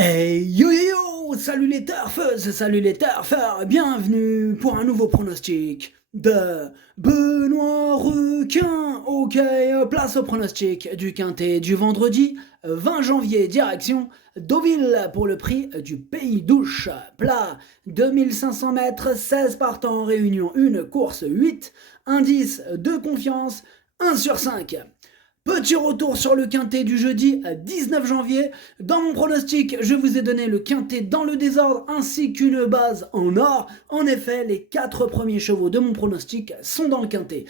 Hey yo yo yo, salut les turfeuses, salut les turfeurs, bienvenue pour un nouveau pronostic de Benoît Requin. Ok, place au pronostic du quintet du vendredi 20 janvier, direction Deauville pour le prix du Pays d'Ouche. Plat 2500 mètres, 16 partants en réunion, une course 8, indice de confiance 1 sur 5. Petit retour sur le quintet du jeudi 19 janvier. Dans mon pronostic, je vous ai donné le quintet dans le désordre ainsi qu'une base en or. En effet, les 4 premiers chevaux de mon pronostic sont dans le quintet.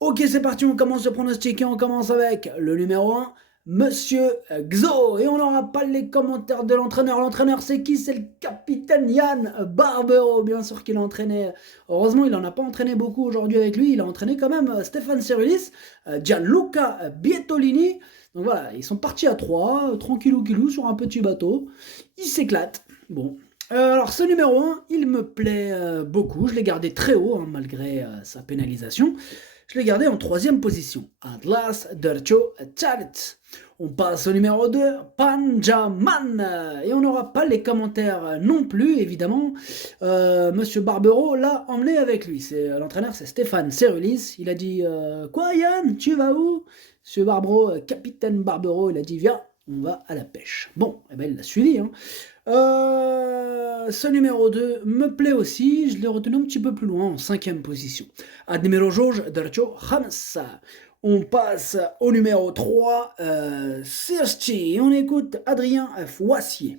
Ok, c'est parti, on commence le pronostic et on commence avec le numéro 1, Monsieur Xo. Et on n'aura pas les commentaires de l'entraîneur. L'entraîneur, c'est qui? C'est le capitaine Yann Barbero, bien sûr qu'il a entraîné. Heureusement, il n'en a pas entraîné beaucoup aujourd'hui avec lui. Il a entraîné quand même Stéphane Cerulis, Gianluca Bietolini. Donc voilà, ils sont partis à 3, tranquillou sur un petit bateau. Ils s'éclatent. Bon. Alors ce numéro 1, il me plaît beaucoup. Je l'ai gardé très haut, hein, malgré sa pénalisation. Je l'ai gardé en 3e position. Atlas Dercho Charit. On passe au numéro 2, Panjaman. Et on n'aura pas les commentaires non plus, évidemment. Monsieur Barbero l'a emmené avec lui. L'entraîneur, c'est Stéphane Cerulis. Il a dit quoi Yann, tu vas où? Monsieur Barbero, capitaine Barbero, il a dit viens, on va à la pêche. Bon, eh ben, il l'a suivi. Hein. Ce numéro 2 me plaît aussi, je l'ai retenu un petit peu plus loin, en 5e position. Admiro George Darcho Hamza. On passe au numéro 3, Sirsti, et on écoute Adrien Foissier.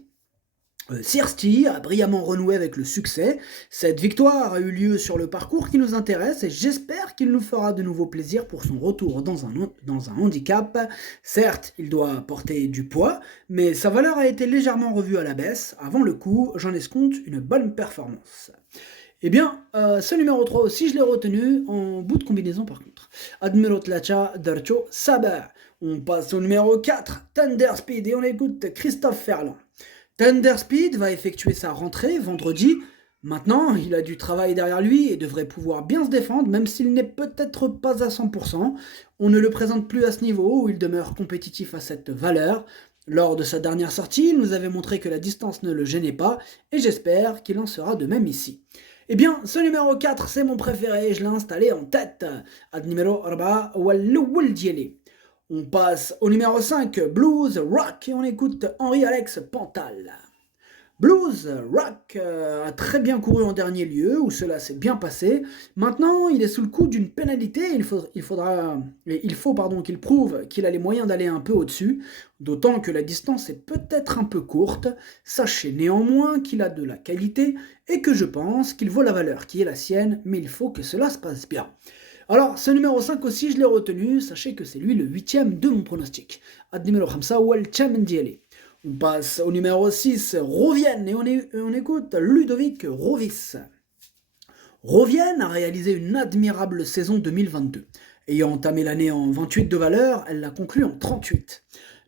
Sirsti a brillamment renoué avec le succès. Cette victoire a eu lieu sur le parcours qui nous intéresse et j'espère qu'il nous fera de nouveau plaisir pour son retour dans un handicap. Certes, il doit porter du poids, mais sa valeur a été légèrement revue à la baisse. Avant le coup, j'en escompte une bonne performance. Eh bien, ce numéro 3 aussi, je l'ai retenu en bout de combinaison par contre. Admiro Tlacha Darcho Saber. On passe au numéro 4, Thunder Speed, et on écoute Christophe Ferland. Thunder Speed va effectuer sa rentrée vendredi. Maintenant, il a du travail derrière lui et devrait pouvoir bien se défendre, même s'il n'est peut-être pas à 100%. On ne le présente plus à ce niveau où il demeure compétitif à cette valeur. Lors de sa dernière sortie, il nous avait montré que la distance ne le gênait pas et j'espère qu'il en sera de même ici. Eh bien, ce numéro 4, c'est mon préféré, je l'ai installé en tête. Ad numéro 4, Walou Diele. On passe au numéro 5, Blues Rock, et on écoute Henri-Alex Pantal. Blues Rock a très bien couru en dernier lieu, où cela s'est bien passé. Maintenant, il est sous le coup d'une pénalité, il faut qu'il prouve qu'il a les moyens d'aller un peu au-dessus, d'autant que la distance est peut-être un peu courte. Sachez néanmoins qu'il a de la qualité, et que je pense qu'il vaut la valeur qui est la sienne, mais il faut que cela se passe bien. Alors, ce numéro 5 aussi, je l'ai retenu. Sachez que c'est lui le 8e de mon pronostic. Ad numéro 5, Wal Chamandiele. On passe au numéro 6, Rovienne, et on écoute Ludovic Rovis. Rovienne a réalisé une admirable saison 2022. Ayant entamé l'année en 28 de valeur, elle l'a conclue en 38.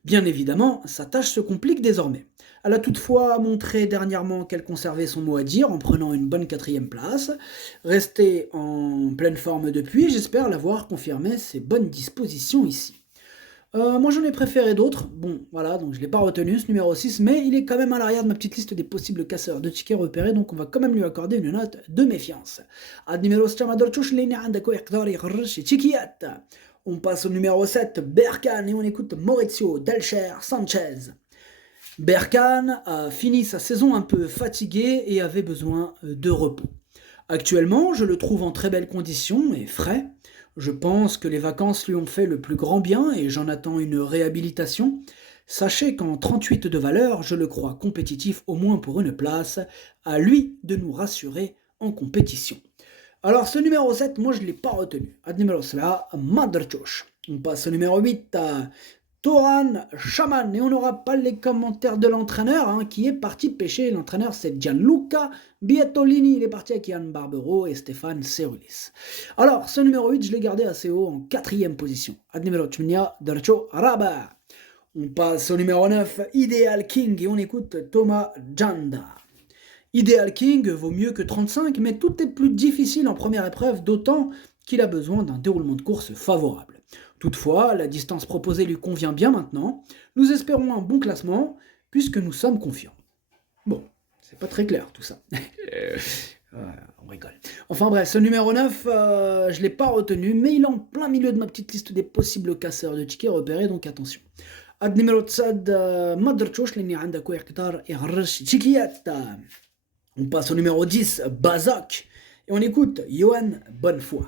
Bien évidemment, sa tâche se complique désormais. Elle a toutefois montré dernièrement qu'elle conservait son mot à dire en prenant une bonne 4e place. Restée en pleine forme depuis, j'espère l'avoir confirmé ses bonnes dispositions ici. Moi j'en ai préféré d'autres, bon voilà, donc je ne l'ai pas retenu ce numéro 6, mais il est quand même à l'arrière de ma petite liste des possibles casseurs de tickets repérés, donc on va quand même lui accorder une note de méfiance. On passe au numéro 7, Berkane, et on écoute Maurizio Delcher Sanchez. Berkane a fini sa saison un peu fatigué et avait besoin de repos. Actuellement, je le trouve en très belles conditions et frais. Je pense que les vacances lui ont fait le plus grand bien et j'en attends une réhabilitation. Sachez qu'en 38 de valeur, je le crois compétitif au moins pour une place. À lui de nous rassurer en compétition. Alors ce numéro 7, moi je ne l'ai pas retenu. Ad numéro 7, Madrchosh. On passe au numéro 8 à Toran Shaman, et on n'aura pas les commentaires de l'entraîneur qui est parti pêcher. L'entraîneur c'est Gianluca Bietolini, il est parti avec Yann Barbero et Stéphane Cerulis. Alors ce numéro 8 je l'ai gardé assez haut en 4e position. Ad numéro 8, Darcho Araba. On passe au numéro 9, Ideal King, et on écoute Thomas Janda. Ideal King vaut mieux que 35, mais tout est plus difficile en première épreuve, d'autant qu'il a besoin d'un déroulement de course favorable. Toutefois, la distance proposée lui convient bien maintenant. Nous espérons un bon classement, puisque nous sommes confiants. Bon, c'est pas très clair tout ça. On rigole. Enfin bref, ce numéro 9, je l'ai pas retenu, mais il est en plein milieu de ma petite liste des possibles casseurs de tickets repérés, donc attention. Ad numéro 7, ما درتوش لاني عندك يقدر يغرش تيكيات. On passe au numéro 10, Bazak, et on écoute Johan Bonnefoy.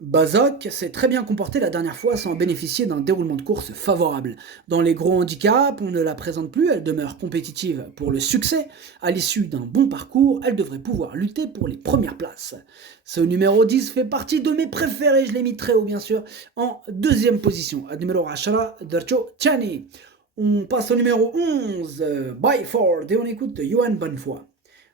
Bazok s'est très bien comporté la dernière fois sans bénéficier d'un déroulement de course favorable. Dans les gros handicaps, on ne la présente plus, elle demeure compétitive pour le succès. À l'issue d'un bon parcours, elle devrait pouvoir lutter pour les premières places. Ce numéro 10 fait partie de mes préférés, je l'ai mis très haut bien sûr, en deuxième position. À numéro 10, Dercho Chani. On passe au numéro 11, Byford, et on écoute Johan Bonnefoy.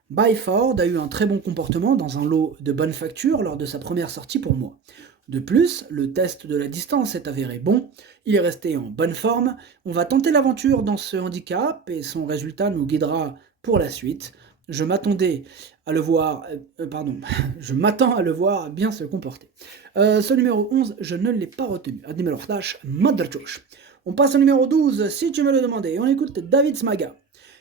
Byford a eu un très bon comportement dans un lot de bonne facture lors de sa première sortie pour moi. De plus, le test de la distance est avéré bon, il est resté en bonne forme, on va tenter l'aventure dans ce handicap et son résultat nous guidera pour la suite. Je m'attendais à le voir, je m'attends à le voir bien se comporter. Ce numéro 11, je ne l'ai pas retenu. À numéro 12, Madrachosh. On passe au numéro 12, si tu me le demandais, on écoute David Smaga.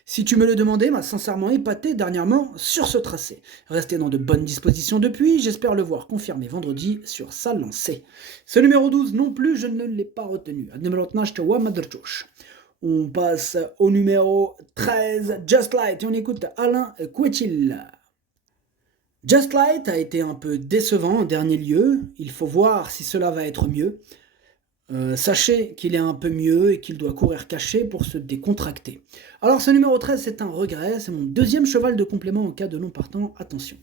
Si tu me le demandais, m'a sincèrement épaté dernièrement sur ce tracé. Resté dans de bonnes dispositions depuis, j'espère le voir confirmé vendredi sur sa lancée. Ce numéro 12 non plus, je ne l'ai pas retenu. On passe au numéro 13, Just Light, et on écoute Alain Couetil. Just Light a été un peu décevant en dernier lieu, il faut voir si cela va être mieux. Sachez qu'il est un peu mieux et qu'il doit courir caché pour se décontracter. Alors ce numéro 13 c'est un regret, c'est mon deuxième cheval de complément en cas de non partant, attention.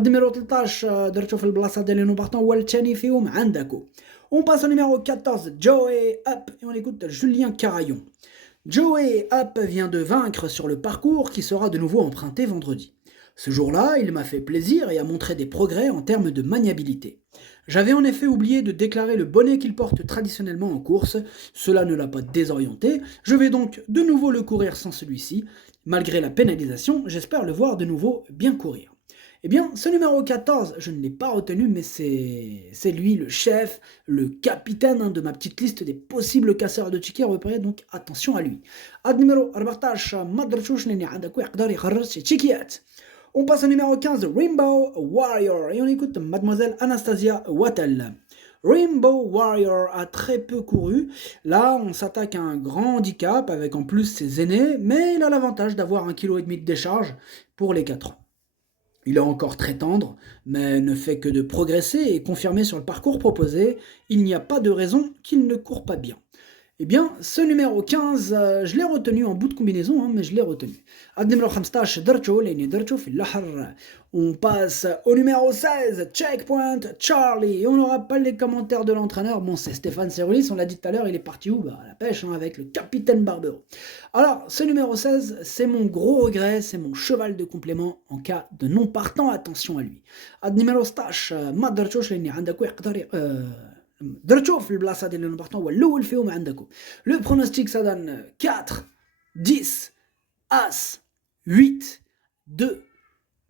Numéro 13 درتو في البلاصه ديال non partant والثاني فيهم عندكو. On passe au numéro 14, Joey Up, et on écoute Julien Carayon. Joey Up vient de vaincre sur le parcours qui sera de nouveau emprunté vendredi. Ce jour-là, il m'a fait plaisir et a montré des progrès en termes de maniabilité. J'avais en effet oublié de déclarer le bonnet qu'il porte traditionnellement en course, cela ne l'a pas désorienté, je vais donc de nouveau le courir sans celui-ci. Malgré la pénalisation, j'espère le voir de nouveau bien courir. Eh bien, ce numéro 14, je ne l'ai pas retenu, mais c'est lui le chef, le capitaine de ma petite liste des possibles casseurs de tickets repérés, donc attention à lui. Ad numéro 14, Madrachouch لأني عندك يقدر يخرج تيكيات. On passe au numéro 15, Rainbow Warrior, et on écoute Mademoiselle Anastasia Wattel. Rainbow Warrior a très peu couru, là on s'attaque à un grand handicap avec en plus ses aînés, mais il a l'avantage d'avoir 1,5 kg de décharge pour les 4 ans. Il est encore très tendre, mais ne fait que de progresser et confirmer sur le parcours proposé, il n'y a pas de raison qu'il ne court pas bien. Eh bien, ce numéro 15, je l'ai retenu en bout de combinaison, mais je l'ai retenu. On passe au numéro 16, Checkpoint Charlie. Et on n'aura pas les commentaires de l'entraîneur. Bon, c'est Stéphane Seroulis, on l'a dit tout à l'heure, il est parti où ? À la pêche, avec le capitaine Barbero. Alors, ce numéro 16, c'est mon gros regret, c'est mon cheval de complément en cas de non partant, attention à lui. Numéro 16, درتو في البلاصه ديال لو بارطون هو الاول فيهم عندكم. Le pronostic ça donne 4 10 As 8 2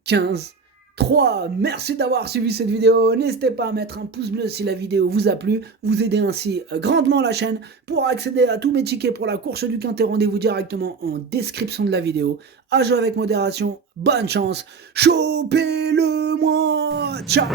15 3. Merci d'avoir suivi cette vidéo, n'hésitez pas à mettre un pouce bleu si la vidéo vous a plu, vous aidez ainsi grandement la chaîne. Pour accéder à tous mes tickets pour la course du Quintet, rendez-vous directement en description de la vidéo. À jouer avec modération, bonne chance, chopez-le moi, ciao.